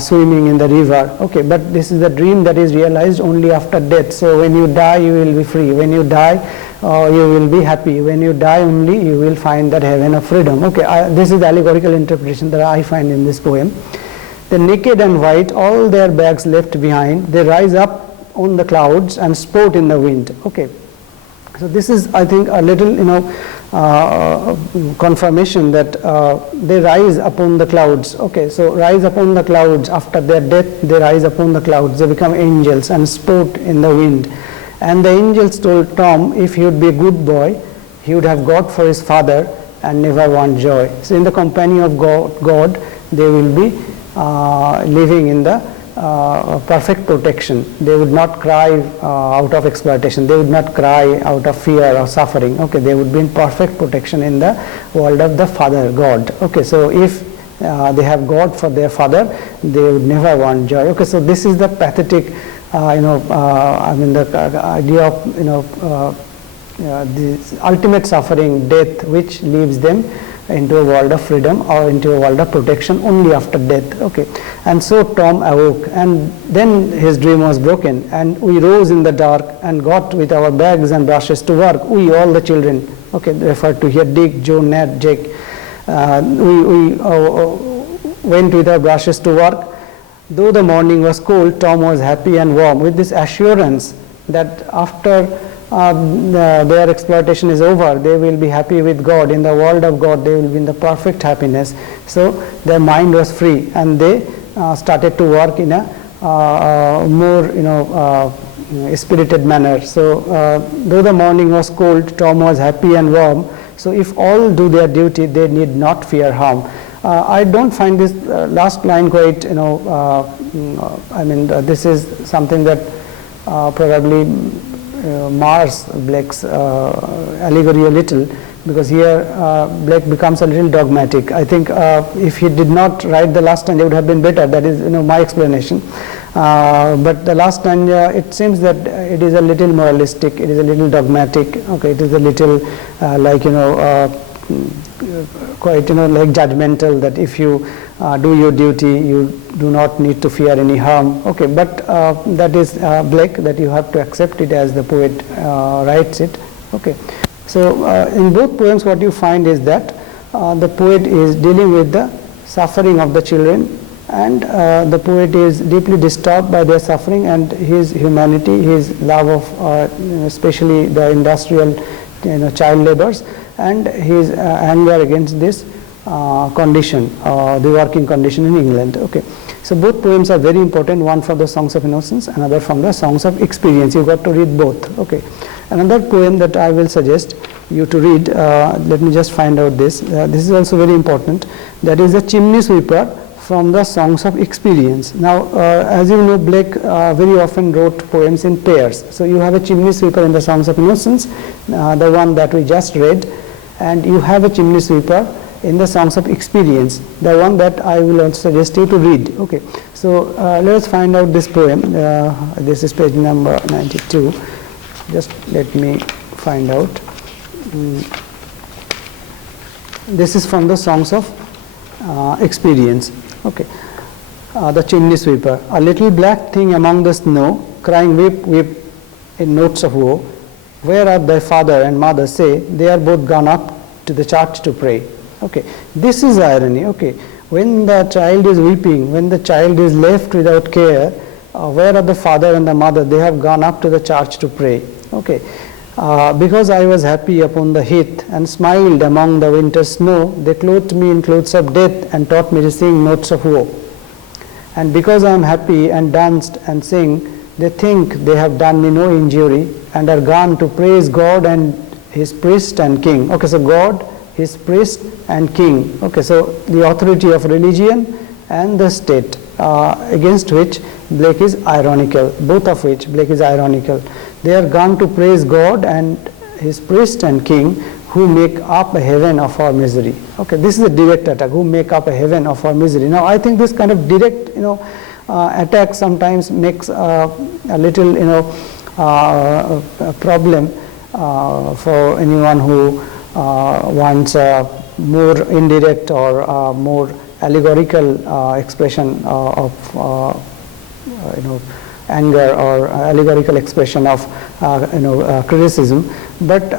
swimming in the river. Okay, but this is the dream that is realized only after death. So when you die, you will be free. When you die, you will be happy. When you die only, you will find that heaven of freedom. Okay, this is the allegorical interpretation that I find in this poem. The naked and white, all their bags left behind, they rise up on the clouds and sport in the wind. Okay. So this is, I think, a little, confirmation that they rise upon the clouds. Okay, so rise upon the clouds. After their death, they rise upon the clouds. They become angels and sport in the wind. And the angels told Tom, if he would be a good boy, he would have God for his father and never want joy. So in the company of God, they will be living in the perfect protection. They would not cry out of exploitation. They would not cry out of fear or suffering. Okay, they would be in perfect protection in the world of the Father, God. Okay, so if they have God for their father, they would never want joy. Okay, so this is the pathetic, the idea of the ultimate suffering, death, which leaves them into a world of freedom or into a world of protection only after death. Okay, and so Tom awoke, and then his dream was broken, and we rose in the dark and got with our bags and brushes to work. We, all the children, okay, referred to here, Dick, Joe, Ned, Jake, we went with our brushes to work. Though the morning was cold, Tom was happy and warm with this assurance that after their exploitation is over, they will be happy with God. In the world of God, they will be in the perfect happiness. So their mind was free, and they started to work in a more spirited manner. So though the morning was cold, Tom was happy and warm. So if all do their duty, they need not fear harm. I don't find this last line quite, this is something that probably mars Blake's allegory a little, because here Blake becomes a little dogmatic. I think if he did not write the last line, it would have been better. That is, my explanation. But the last line, it seems that it is a little moralistic. It is a little dogmatic. Okay, it is a little quite like judgmental, that if you do your duty, you do not need to fear any harm. Okay, but that is Blake, that you have to accept it as the poet writes it. Okay, so in both poems what you find is that the poet is dealing with the suffering of the children, and the poet is deeply disturbed by their suffering and his humanity, his love of especially the industrial child laborers, and his anger against this condition, the working condition in England. Okay, so both poems are very important, one from the Songs of Innocence, another from the Songs of Experience. You got to read both. Okay, another poem that I will suggest you to read, let me just find out this. This is also very important. That is a Chimney Sweeper from the Songs of Experience. Now, as you know, Blake very often wrote poems in pairs. So you have a Chimney Sweeper in the Songs of Innocence, the one that we just read, and you have a Chimney Sweeper in the Songs of Experience, the one that I will also suggest you to read. Okay, so let us find out this poem. This is page number 92. Just let me find out. This is from the Songs of Experience. Okay, the Chimney Sweeper. A little black thing among the snow, crying whip, whip in notes of woe. Where are thy father and mother? Say, they are both gone up to the church to pray. Okay, this is irony. Okay, when the child is weeping, when the child is left without care, where are the father and the mother? They have gone up to the church to pray. Okay, because I was happy upon the heath and smiled among the winter snow, they clothed me in clothes of death and taught me to sing notes of woe. And because I am happy and danced and sing, they think they have done me no injury and are gone to praise God and his priest and king. Okay, so God, his priest and king. Okay, so the authority of religion and the state, against which Blake is ironical, both of which Blake is ironical. They are gone to praise God and his priest and king, who make up a heaven of our misery. Okay, this is a direct attack, who make up a heaven of our misery. Now, I think this kind of direct, attack sometimes makes a little, a problem for anyone who wants a more indirect or more allegorical expression of anger or allegorical expression of criticism, but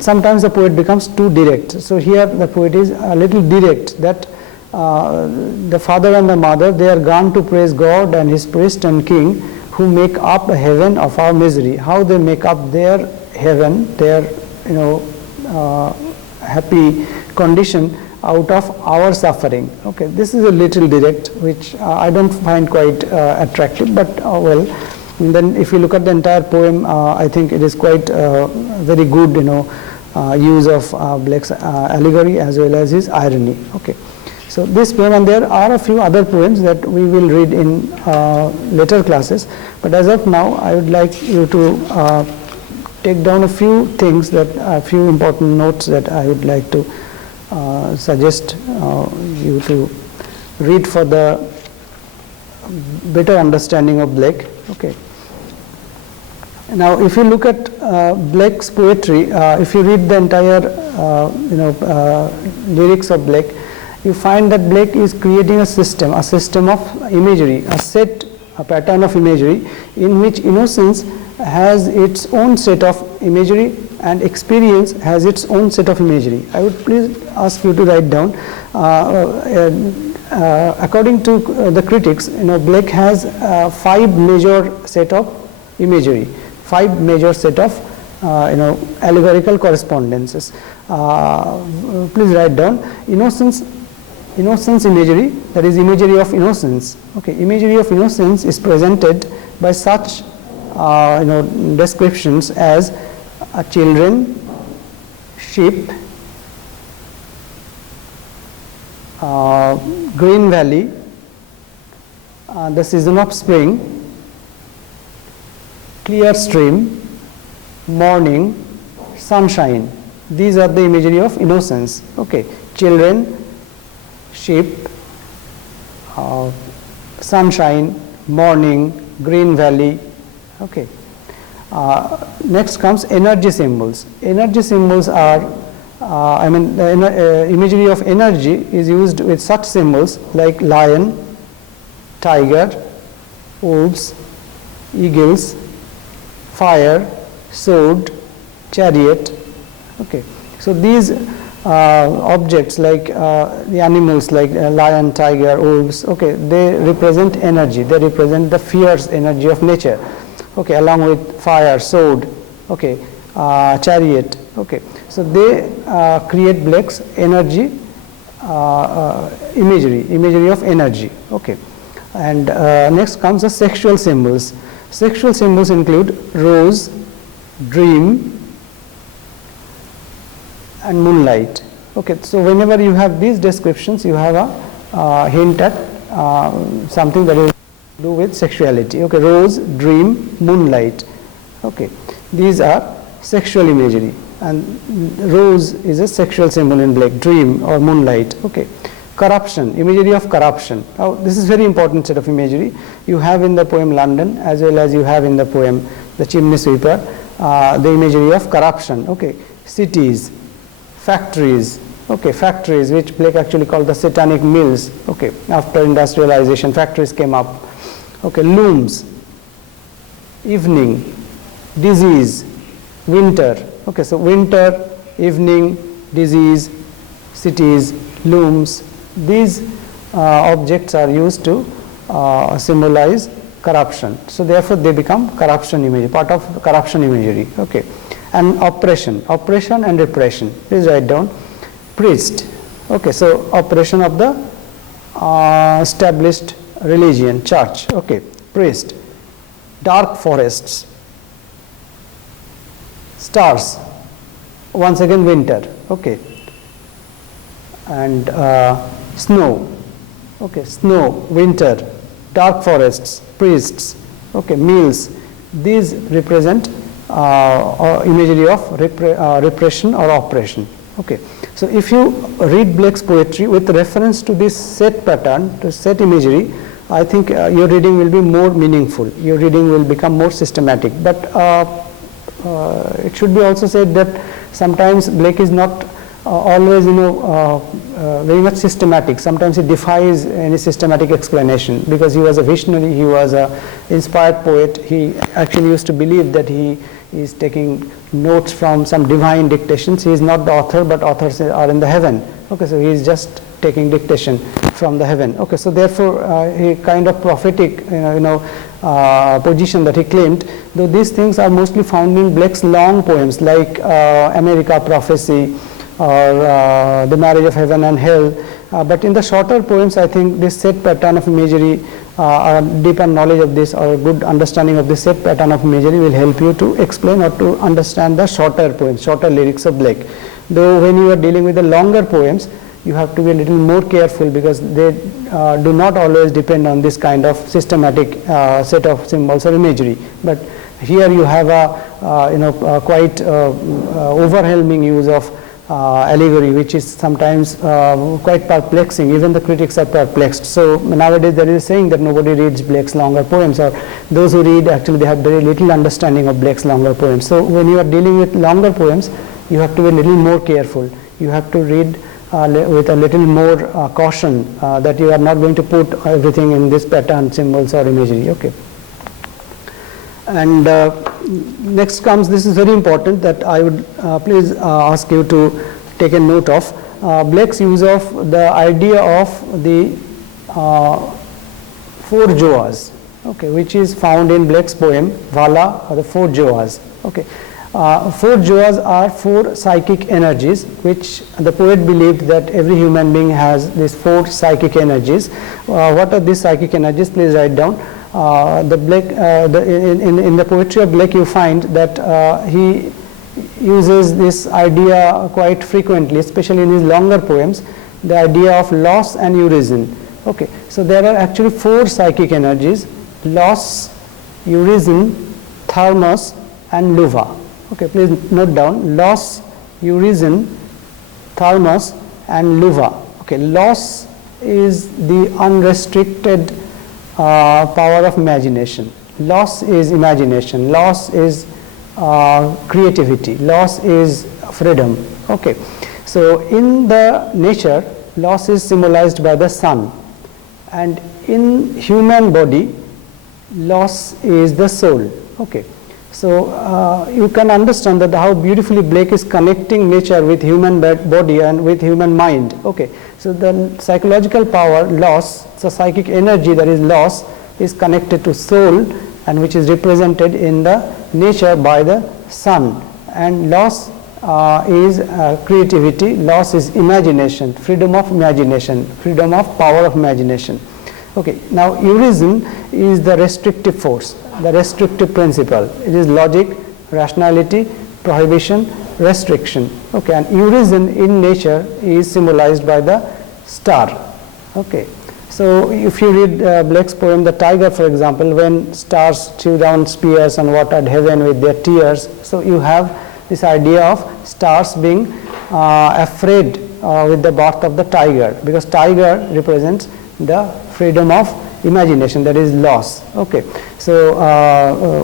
sometimes the poet becomes too direct. So here the poet is a little direct, that the father and the mother, they are gone to praise God and his priest and king, who make up a heaven of our misery, how they make up their heaven, their happy condition out of our suffering. Okay, this is a little direct, which I don't find quite attractive, but well, and then if you look at the entire poem, I think it is quite very good, use of Blake's allegory as well as his irony. Okay, so this poem, and there are a few other poems that we will read in later classes, but as of now I would like you to take down a few things, that a few important notes that I would like to suggest you to read for the better understanding of Blake. Okay. Now, if you look at Blake's poetry, if you read the entire lyrics of Blake, you find that Blake is creating a system of imagery, a pattern of imagery in which innocence has its own set of imagery and experience has its own set of imagery. I would please ask you to write down. According to the critics, Blake has 5 major set of imagery, 5 major set of allegorical correspondences. Please write down innocence imagery, that is imagery of innocence. Okay, imagery of innocence is presented by such descriptions as children, sheep, green valley, the season of spring, clear stream, morning, sunshine. These are the imagery of innocence. Okay, children, sheep, sunshine, morning, green valley. Okay. Next comes energy symbols. Energy symbols are, the imagery of energy is used with such symbols like lion, tiger, wolves, eagles, fire, sword, chariot. Okay. So these objects like the animals like lion, tiger, wolves, okay, they represent energy, they represent the fierce energy of nature. Okay, along with fire, sword, okay, chariot. Okay, so they create Blake's energy imagery of energy. Okay, and next comes the sexual symbols. Sexual symbols include rose, dream, and moonlight. Okay, so whenever you have these descriptions, you have a hint at something that is do with sexuality. Okay, rose, dream, moonlight. Okay, these are sexual imagery, and rose is a sexual symbol in Blake, dream or moonlight. Okay, corruption, imagery of corruption. Now this is very important set of imagery you have in the poem London as well as you have in the poem The Chimney Sweeper, the imagery of corruption. Okay, cities, factories. Okay, factories which Blake actually called the satanic mills. Okay, after industrialization factories came up. Okay, looms, evening, disease, winter. Okay, so winter, evening, disease, cities, looms, these objects are used to symbolize corruption. So therefore they become corruption imagery, part of corruption imagery. Okay, and oppression and repression. Please write down. Priest. Okay, so oppression of the established religion, church. Okay, priest. Dark forests, stars, once again winter. Okay, and snow. Okay, snow, winter, dark forests, priests. Okay, meals. These represent imagery of repression or oppression. Okay, so if you read Blake's poetry with reference to this set pattern, to set imagery, I think your reading will be more meaningful, your reading will become more systematic. But it should be also said that sometimes Blake is not always very much systematic. Sometimes he defies any systematic explanation because he was a visionary, he was an inspired poet. He actually used to believe that he is taking notes from some divine dictations. He is not the author, but authors are in the heaven. Okay, so he is just taking dictation from the heaven. Okay, so therefore a kind of prophetic position that he claimed, though these things are mostly found in Blake's long poems like America Prophecy or The Marriage of Heaven and Hell, but in the shorter poems I think this set pattern of imagery, a deeper knowledge of this or a good understanding of this set pattern of imagery will help you to explain or to understand the shorter poems, shorter lyrics of Blake. Though when you are dealing with the longer poems, you have to be a little more careful because they do not always depend on this kind of systematic set of symbols or imagery. But here you have a quite overwhelming use of allegory, which is sometimes quite perplexing. Even the critics are perplexed. So nowadays there is a saying that nobody reads Blake's longer poems, or those who read actually they have very little understanding of Blake's longer poems. So when you are dealing with longer poems, you have to be a little more careful. You have to read with a little more caution that you are not going to put everything in this pattern, symbols or imagery. Okay. And next comes, this is very important that I would please ask you to take a note of, Blake's use of the idea of the 4 Joas, okay, which is found in Blake's poem Vala, or the 4 Joas. Okay. 4 Joas are 4 psychic energies, which the poet believed that every human being has these 4 psychic energies. What are these psychic energies? Please write down. In the poetry of Blake you find that he uses this idea quite frequently, especially in his longer poems, the idea of loss and urizen. Okay, so there are actually 4 psychic energies: loss, urizen, thermos and luva. Okay, please note down: loss, urizen, thermos and luva. Okay, loss is the unrestricted power of imagination. Loss is imagination. Loss is creativity. Loss is freedom. Okay, so in the nature, loss is symbolized by the sun, and in human body, loss is the soul. Okay. So you can understand that how beautifully Blake is connecting nature with human body and with human mind. Okay, so the psychological power, loss, the psychic energy that is loss, is connected to soul, and which is represented in the nature by the sun. And loss is creativity, loss is imagination, freedom of imagination, freedom of power of imagination. Okay, now urizen is the restrictive force, the restrictive principle. It is logic, rationality, prohibition, restriction. Okay, and urizen in nature is symbolized by the star. Okay, so if you read Blake's poem The Tiger, for example, when stars threw down spears and watered heaven with their tears, so you have this idea of stars being afraid with the birth of the tiger, because tiger represents the freedom of imagination, that is loss. Okay, so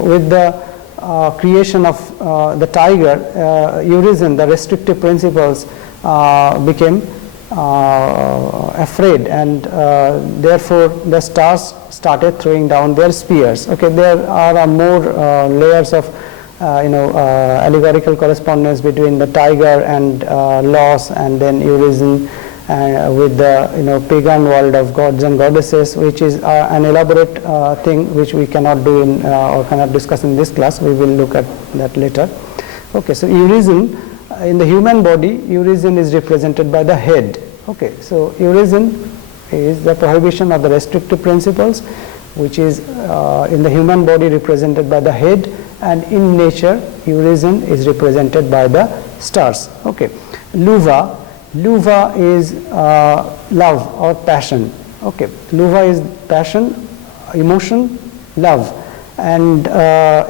with the creation of the tiger, urizen, the restrictive principles became afraid, and therefore the stars started throwing down their spears. Okay, there are more layers of allegorical correspondence between the tiger and loss, and then urizen with the pagan world of gods and goddesses, which is an elaborate thing which we cannot do in or cannot discuss in this class. We will look at that later. Okay, so urizen, in the human body, urizen is represented by the head. Okay, so urizen is the prohibition of the restrictive principles, which is in the human body represented by the head, and in nature urizen is represented by the stars. Okay, luva is love or passion. Okay, luva is passion, emotion, love, and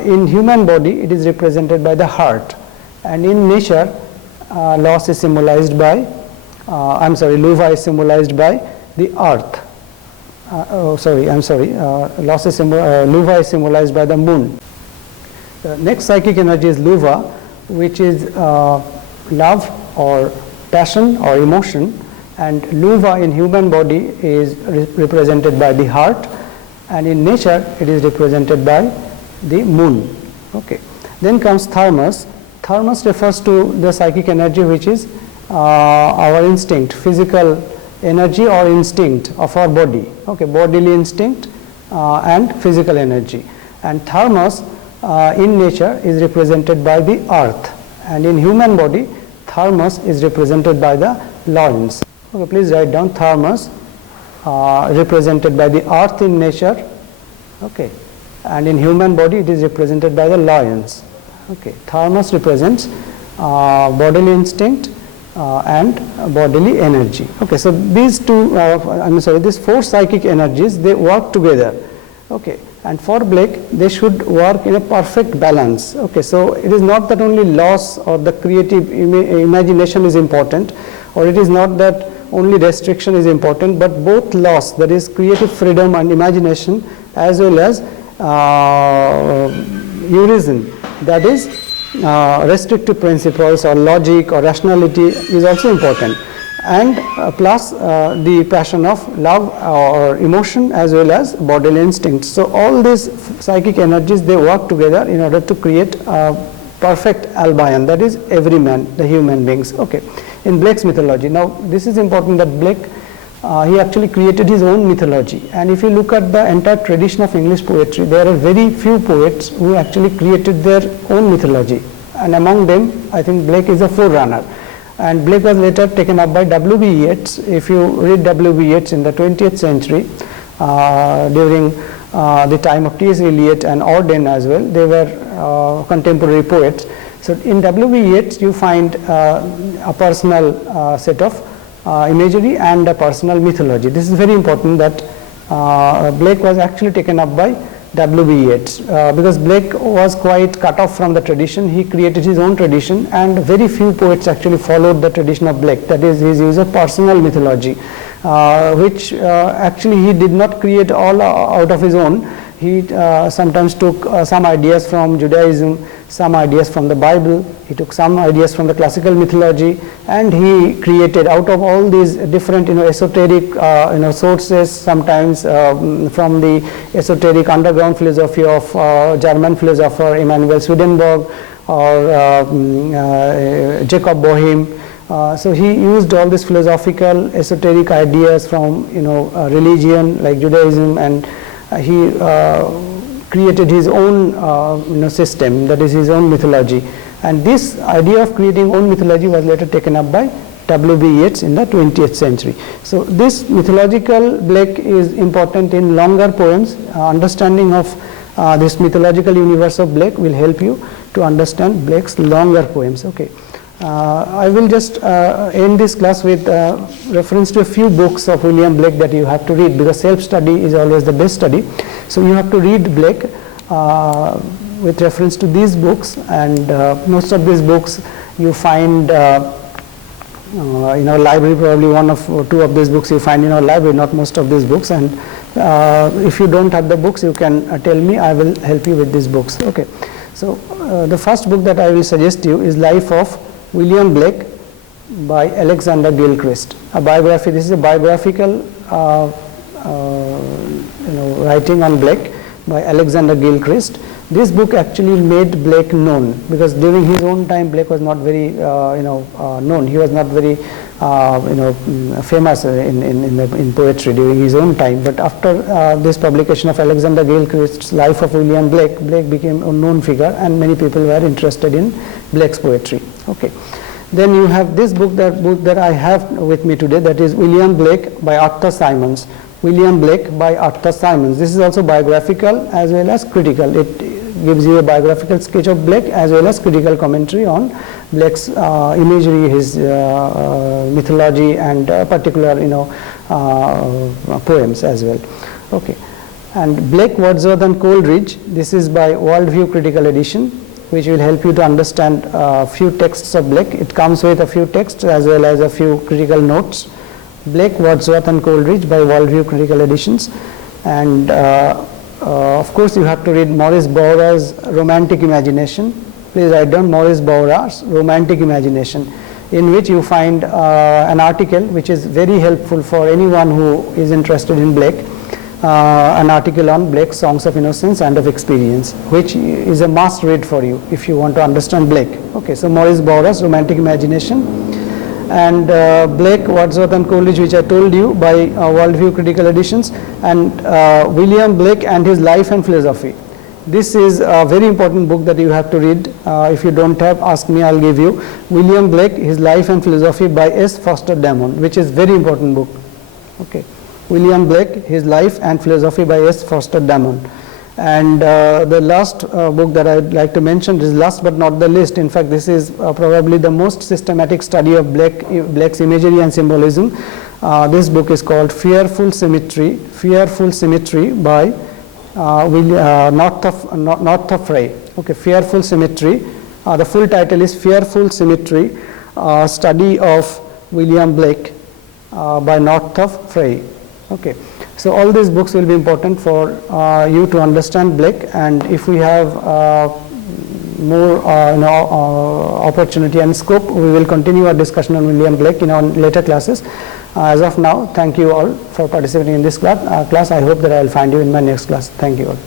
in human body it is represented by the heart, and in nature loss is symbolized by luva is symbolized by the earth. Luva is symbolized by the moon. The next psychic energy is luva, which is love or passion or emotion, and luva in human body is represented by the heart, and in nature it is represented by the moon. Okay, then comes thermos. Thermos refers to the psychic energy which is our instinct, physical energy or instinct of our body, okay, bodily instinct and physical energy. And thermos in nature is represented by the earth, and in human body thermos is represented by the loins. Okay, please write down thermos represented by the earth in nature, okay, and in human body it is represented by the loins. Okay, thermos represents bodily instinct and bodily energy. Okay, so these these four psychic energies, they work together. Okay, and for Blake they should work in a perfect balance. Okay, so it is not that only loss or the creative imagination is important, or it is not that only restriction is important, but both loss, that is creative freedom and imagination, as well as eurism, that is restrictive principles or logic or rationality, is also important, and plus the passion of love or emotion as well as bodily instinct. So all these psychic energies, they work together in order to create a perfect Albion, that is every man, the human beings. Okay, in Blake's mythology. Now this is important that Blake he actually created his own mythology, and if you look at the entire tradition of English poetry, there are very few poets who actually created their own mythology, and among them I think Blake is a forerunner. And Blake was later taken up by W.B. Yeats. If you read W.B. Yeats in the 20th century, during the time of T.S. Eliot and Auden as well, they were contemporary poets. So in W.B. Yeats you find a personal set of imagery and a personal mythology. This is very important that Blake was actually taken up by W.B. Yeats because Blake was quite cut off from the tradition. He created his own tradition, and very few poets actually followed the tradition of Blake, that is his use of personal mythology, which actually he did not create all out of his own. He sometimes took some ideas from Judaism, some ideas from the Bible, he took some ideas from the classical mythology, and he created out of all these different esoteric sources, sometimes from the esoteric underground philosophy of German philosopher Emanuel Swedenborg or Jacob Boehme. So he used all these philosophical esoteric ideas from religion like Judaism, and he created his own system, that is his own mythology. And this idea of creating own mythology was later taken up by W.B. Yeats in the 20th century. So this mythological Blake is important in longer poems. Understanding of this mythological universe of Blake will help you to understand Blake's longer poems. Okay. I will just end this class with reference to a few books of William Blake that you have to read, because self-study is always the best study. So you have to read Blake with reference to these books, and most of these books you find in our library. Probably one of or two of these books you find in our library, not most of these books. And if you don't have the books, you can tell me, I will help you with these books. Okay. So the first book that I will suggest you is Life of William Blake by Alexander Gilchrist, a biography. This is a biographical writing on Blake by Alexander Gilchrist. This book actually made Blake known, because during his own time Blake was not very known. He was not very famous in poetry during his own time. But after this publication of Alexander Gilchrist's Life of William Blake, Blake became a known figure, and many people were interested in Blake's poetry. Okay. Then you have this book that I have with me today, that is William Blake by Arthur Symons. William Blake by Arthur Symons. This is also biographical as well as critical. It gives you a biographical sketch of Blake as well as critical commentary on Blake's imagery, his mythology, and particular poems as well. Okay. And Blake, Wordsworth and Coleridge, this is by Worldview Critical Edition, which will help you to understand a few texts of Blake. It comes with a few texts as well as a few critical notes. Blake, Wordsworth and Coleridge by Worldview Critical Editions. And of course you have to read Maurice Borra's Romantic Imagination. Please write down Maurice Borra's Romantic Imagination, in which you find an article which is very helpful for anyone who is interested in Blake. An article on Blake's Songs of Innocence and of Experience, which is a must read for you if you want to understand Blake. Okay, so Maurice Borra's Romantic Imagination. and Blake, Wordsworth and Coleridge, which I told you, by Worldview Critical Editions, and William Blake and his Life and Philosophy. This is a very important book that you have to read. If you don't have, ask me, I'll give you. William Blake, His Life and Philosophy by S. Foster Damon, which is very important book. Okay. William Blake, His Life and Philosophy by S. Foster Damon. And the last book that I'd like to mention is last but not the least. In fact, this is probably the most systematic study of Blake's imagery and symbolism. This book is called Fearful Symmetry by Northrop Frye. Okay, Fearful Symmetry. The full title is Fearful Symmetry, Study of William Blake by Northrop Frye. Okay, so all these books will be important for you to understand Blake, and if we have more opportunity and scope, we will continue our discussion on William Blake in our later classes. As of now, thank you all for participating in this class. I hope that I will find you in my next class. Thank you all.